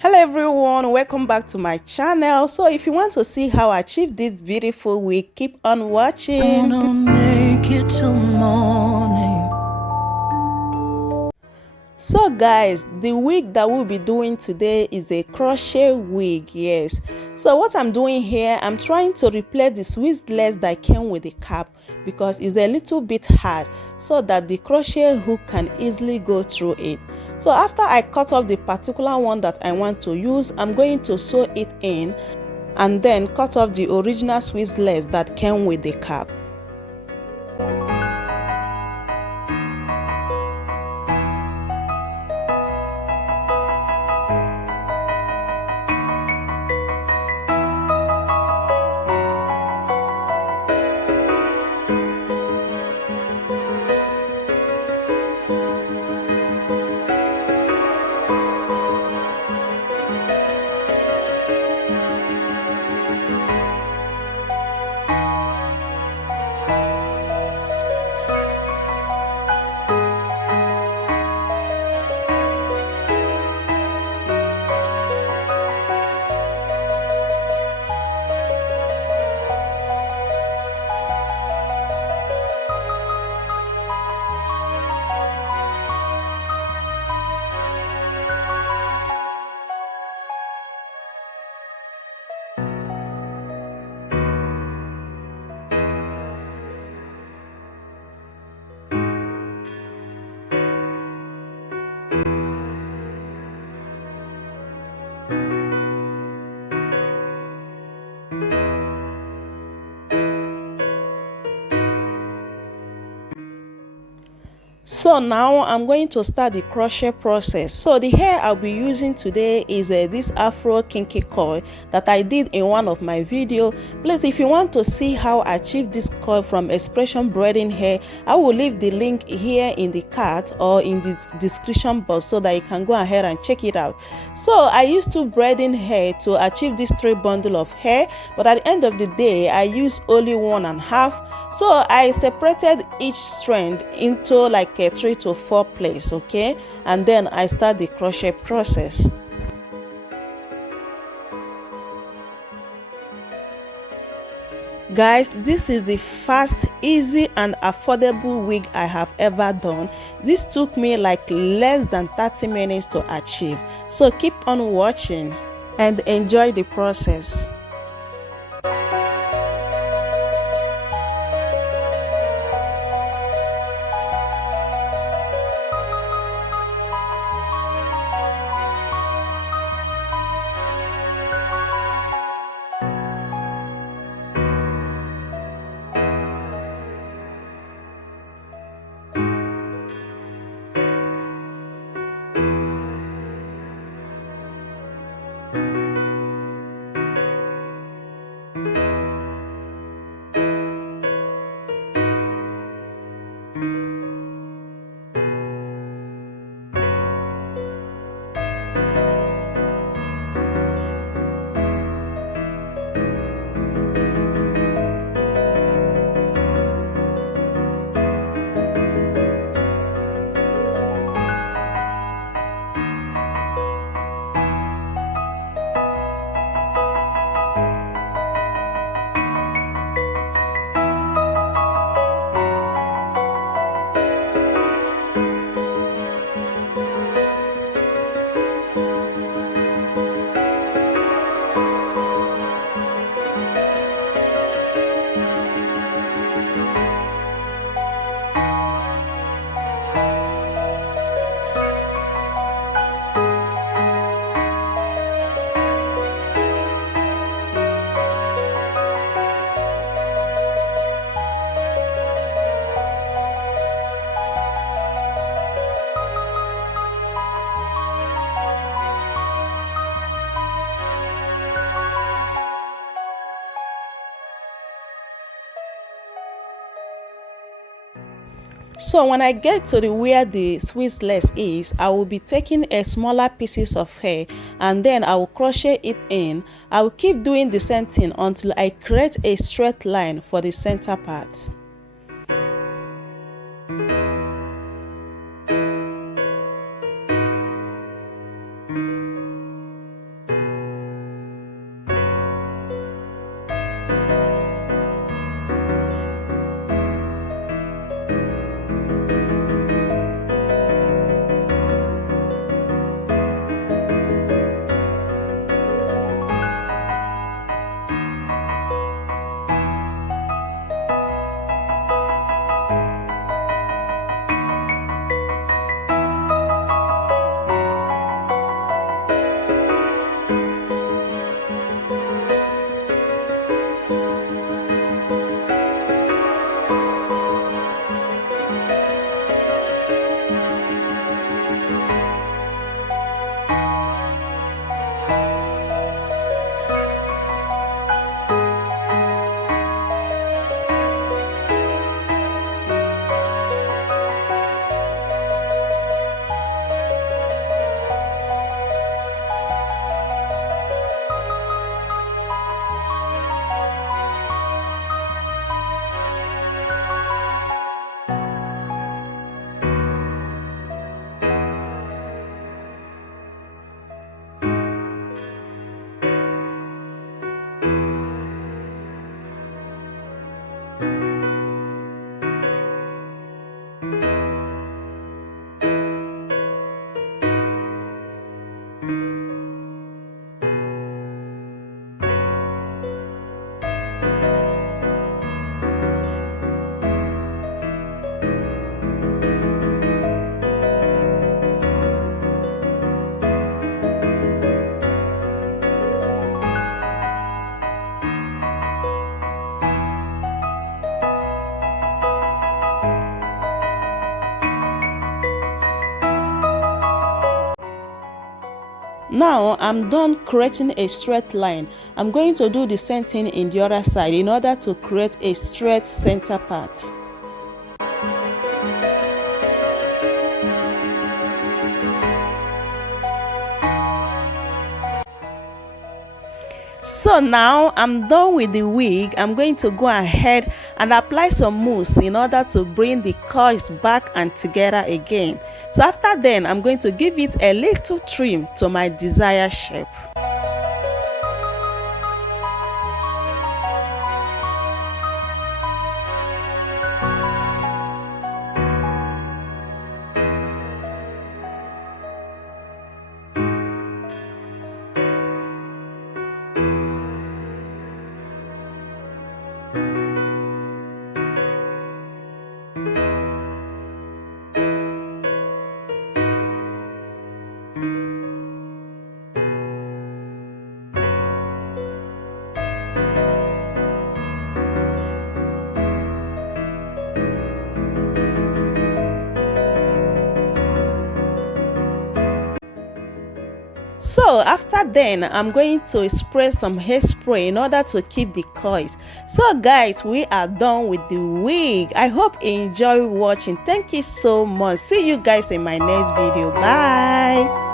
Hello everyone, welcome back to my channel. So if you want to see how I achieve this beautiful wig, keep on watching. Gonna make it till morning. So guys, the wig that we'll be doing today is a crochet wig. Yes, so what I'm doing here, I'm trying to replace the Swiss-lace that came with the cap because it's a little bit hard, so that the crochet hook can easily go through it. So after I cut off the particular one that I want to use, I'm going to sew it in and then cut off the original Swiss-lace that came with the cap. So now I'm going to start the crochet process. So the hair I'll be using today is this Afro kinky coil that I did in one of my videos. Please, if you want to see how I achieved this coil from X-pression braiding hair, I will leave the link here in the card or in the description box so that you can go ahead and check it out. So I used to braiding hair to achieve this 3 bundle of hair, but at the end of the day I used only 1.5. So I separated each strand into like a 3 to 4 place, okay, and then I start the crochet process. Guys, this is the fast, easy and affordable wig I have ever done. This took me like less than 30 minutes to achieve, so keep on watching and enjoy the process. So when I get to the where the Swiss lace is, I will be taking a smaller pieces of hair and then I will crochet it in. I will keep doing the same thing until I create a straight line for the center part. Now I'm done creating a straight line. I'm going to do the same thing in the other side in order to create a straight center part. So now I'm done with the wig. I'm going to go ahead and apply some mousse in order to bring the coils back and together again. So after then, I'm going to give it a little trim to my desired shape. So after then, I'm going to spray some hairspray in order to keep the coils. So guys, we are done with the wig. I hope you enjoy watching. Thank you so much. See you guys in my next video. Bye.